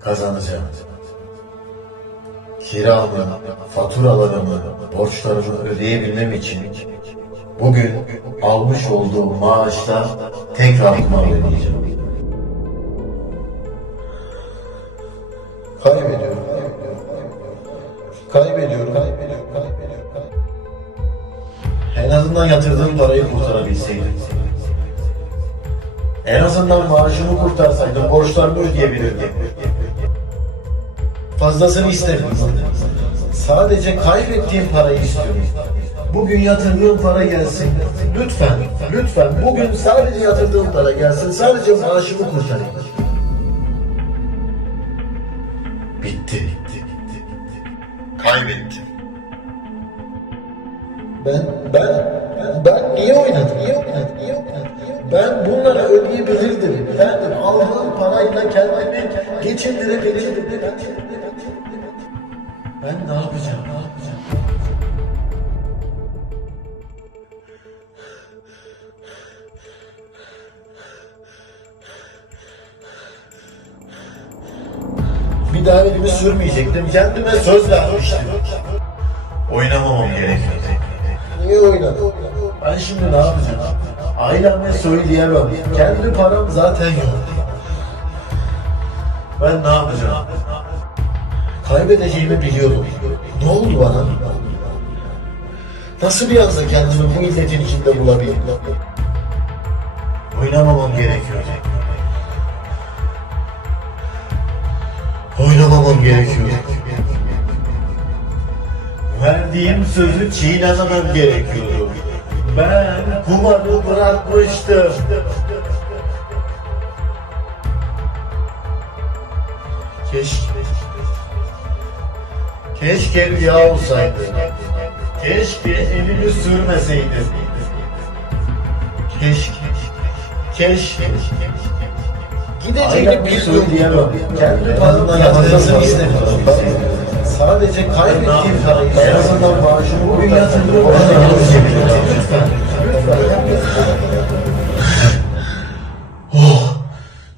Kazanacağım. Kiramı, faturalarımı, borçlarımı ödeyebilmem için bugün almış olduğum maaşla tekrar kumar oynayacağım. Kaybediyorum. Kaybediyorum. En azından yatırdığım parayı kurtarabilseydim. En azından maaşımı kurtarsaydım borçlarımı ödeyebilirdim. Fazlasını istemiyorum. Sadece kaybettiğim parayı istiyorum. Bugün yatırdığım para gelsin. Lütfen, lütfen bugün sadece yatırdığım para gelsin. Sadece maaşımı kurtarayım. Bitti. Bitti. Bitti. Kaybettim. Ben, ben, ben niye oynadım? Niye oynadım? Ödeyebilirdim. Ben aldığım parayla kendimi geçindirebilirdim. Ben ne yapacağım? Ne yapacağım? Bir daha elimi sürmeyecektim. Kendime söz vermiştim. Oynamamam gerekiyordu. Niye oynadın? Ben şimdi ne yapacağım? Aileme söyleyemem. Kendi param zaten yok. Ben ne yapacağım? Kaybedeceğimi biliyordum. Ne oldu bana? Nasıl bir anda kendimi bu illetin içinde bulabildim? Oynamamam gerekiyordu. Oynamamam gerekiyordu. Verdiğim sözü çiğnememem gerekiyordu. Ben kumarı bırakmıştım. Keşke, keşke rüya olsaydı. Keşke elini sürmeseydim. Keşke, keşke. Gideceğini biliyordum. Kendi paramla yatırmasını istemiyorum. Sadece kaybettiğim parayı en azından maaşımı bugün yatırdım.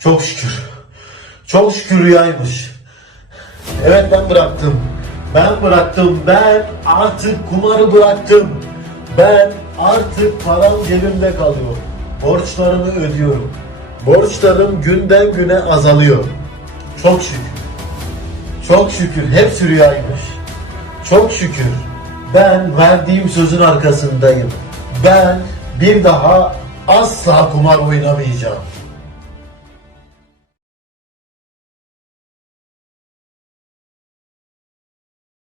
Çok şükür. Çok şükür rüyaymış. Evet ben bıraktım. Ben bıraktım. Ben artık kumarı bıraktım. Ben artık param cebimde kalıyor. Borçlarımı ödüyorum. Borçlarım günden güne azalıyor. Çok şükür. Çok şükür hepsi rüyaymış. Çok şükür ben verdiğim sözün arkasındayım. Ben bir daha asla kumar oynamayacağım.